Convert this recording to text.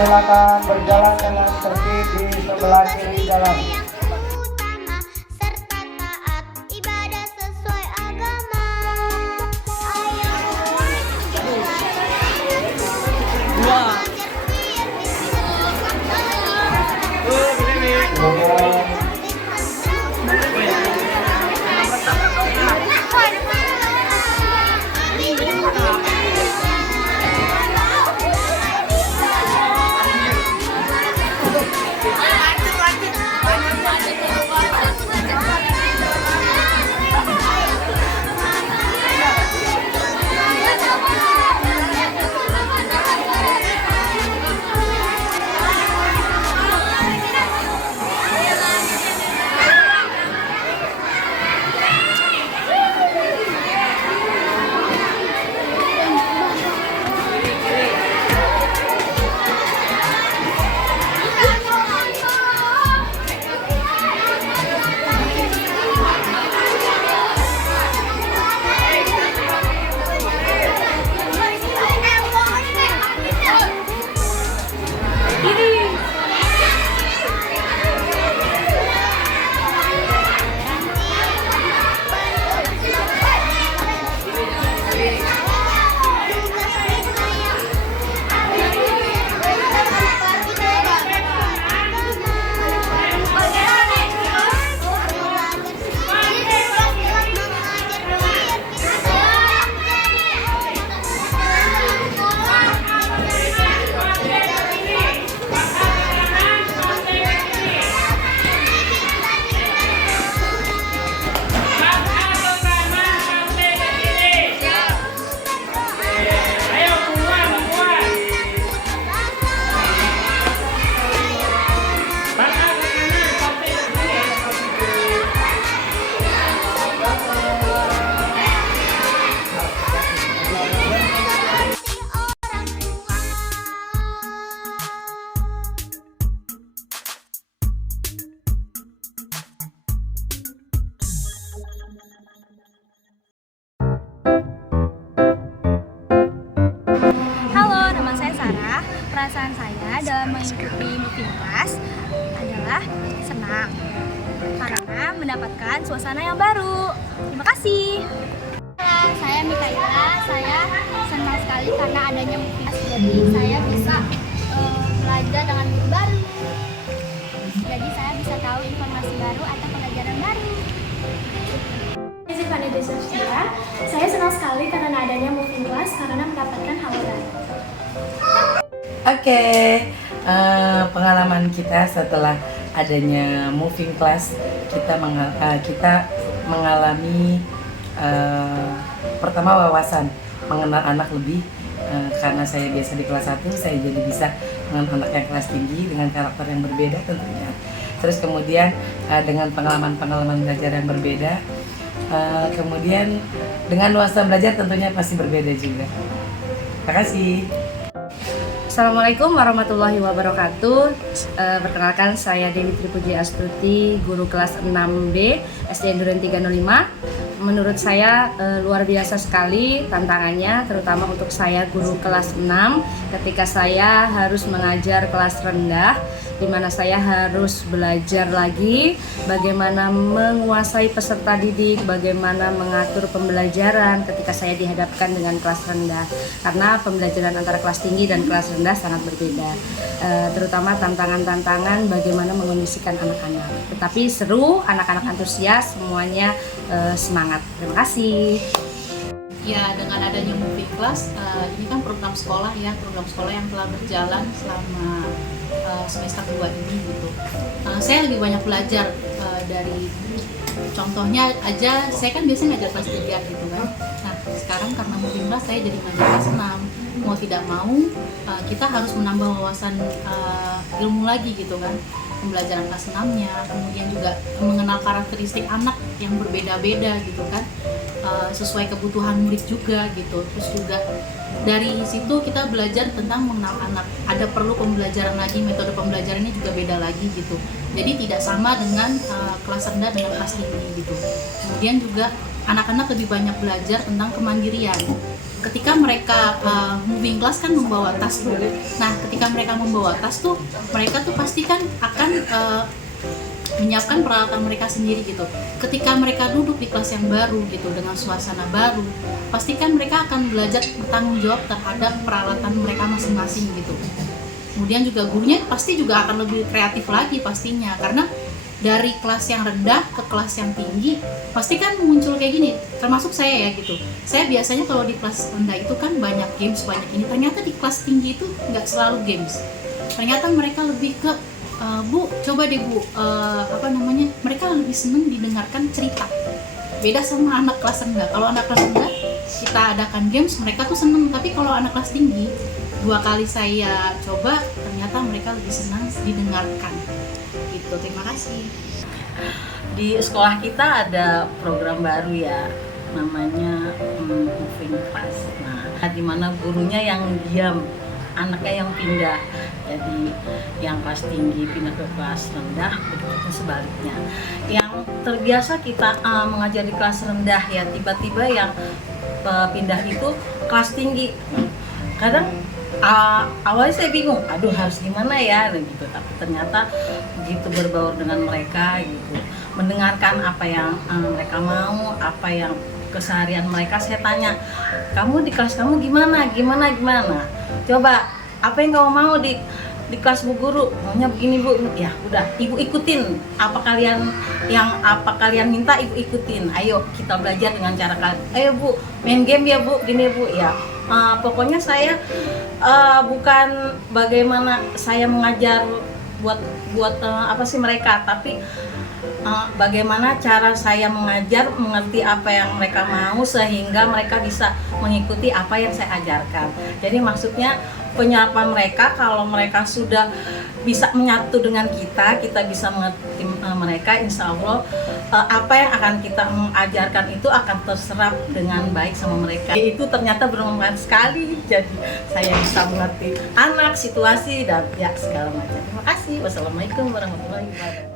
Silakan berjalan dengan tertib di sebelah kiri jalan. Perasaan saya dalam mengikuti moving class adalah senang karena mendapatkan suasana yang baru. Terima kasih. Saya Mikaela, saya senang sekali karena adanya moving class. Jadi saya bisa belajar dengan guru baru. Jadi saya bisa tahu informasi baru atau pelajaran baru. Saya senang sekali karena adanya moving class karena mendapatkan hal baru. Oke, pengalaman kita setelah adanya moving class, kita mengalami pertama wawasan mengenal anak lebih, karena saya biasa di kelas 1, saya jadi bisa mengenal anak yang kelas tinggi dengan karakter yang berbeda tentunya. Terus kemudian dengan pengalaman belajar yang berbeda, kemudian dengan luasan belajar tentunya pasti berbeda juga. Terima kasih. Assalamualaikum warahmatullahi wabarakatuh. Perkenalkan, saya Dewi Tripuji Astuti, guru kelas 6B SD Duren 305. Menurut saya luar biasa sekali tantangannya, terutama untuk saya guru kelas 6 ketika saya harus mengajar kelas rendah, di mana saya harus belajar lagi bagaimana menguasai peserta didik, bagaimana mengatur pembelajaran ketika saya dihadapkan dengan kelas rendah, karena pembelajaran antara kelas tinggi dan kelas rendah sangat berbeda, terutama tantangan-tantangan bagaimana mengondisikan anak-anak. Tetapi seru, anak-anak antusias, semuanya semangat. Terima kasih. Ya, dengan adanya moving class, ini kan program sekolah yang telah berjalan selama semester 2 ini gitu. Saya lebih banyak belajar dari contohnya aja, saya kan biasanya ngajar kelas 3 gitu kan. Nah, sekarang karena moving class saya jadi ngajar kelas 6. Mau tidak mau kita harus menambah wawasan ilmu lagi gitu kan. Pembelajaran kelas 6-nya, kemudian juga mengenal karakteristik anak yang berbeda-beda gitu kan, sesuai kebutuhan murid juga gitu. Terus juga dari situ kita belajar tentang mengenal anak. Ada perlu pembelajaran lagi, metode pembelajarannya juga beda lagi gitu. Jadi tidak sama dengan kelas rendah dengan kelas tinggi gitu. Kemudian juga anak-anak lebih banyak belajar tentang kemandirian. ketika mereka moving class kan membawa tas tuh. Nah, ketika mereka membawa tas tuh, mereka tuh pasti kan akan menyiapkan peralatan mereka sendiri gitu. Ketika mereka duduk di kelas yang baru gitu dengan suasana baru, pastikan mereka akan belajar bertanggung jawab terhadap peralatan mereka masing-masing gitu. Kemudian juga gurunya pasti juga akan lebih kreatif lagi pastinya, karena dari kelas yang rendah ke kelas yang tinggi pasti kan muncul kayak gini, termasuk saya ya gitu. Saya biasanya kalau di kelas rendah itu kan banyak games, banyak ini, ternyata di kelas tinggi itu nggak selalu games. Ternyata mereka lebih ke Bu, coba deh Bu, mereka lebih seneng didengarkan cerita. Beda sama anak kelas rendah. Kalau anak kelas rendah kita adakan games, mereka tuh seneng. Tapi kalau anak kelas tinggi, 2 kali saya coba, ternyata mereka lebih senang didengarkan. Gitu, terima kasih. Di sekolah kita ada program baru ya, namanya moving class. Nah, di mana gurunya yang diam, anaknya yang pindah. Jadi yang kelas tinggi pindah ke kelas rendah, begitu sebaliknya. Yang terbiasa kita mengajar di kelas rendah ya, tiba-tiba yang pindah itu kelas tinggi. Kadang awalnya saya bingung, aduh harus gimana ya gitu. Tapi ternyata begitu berbaur dengan mereka gitu, mendengarkan apa yang mereka mau, apa yang keseharian mereka. Saya tanya, kamu di kelas kamu gimana? Coba apa yang kamu mau di kelas Bu Guru, maunya begini Bu, ya udah Ibu ikutin apa kalian minta, Ibu ikutin. Ayo kita belajar dengan cara kalian. Ayo Bu main game ya Bu, gini Bu ya. Pokoknya saya bukan bagaimana saya mengajar buat mereka, tapi bagaimana cara saya mengajar, mengerti apa yang mereka mau sehingga mereka bisa mengikuti apa yang saya ajarkan. Jadi maksudnya penyerapan mereka, kalau mereka sudah bisa menyatu dengan kita bisa mengerti mereka, insya Allah apa yang akan kita mengajarkan itu akan terserap dengan baik sama mereka. Itu ternyata bermanfaat sekali, jadi saya bisa mengerti anak, situasi, dan ya segala macam. Terima kasih. Wassalamualaikum warahmatullahi wabarakatuh.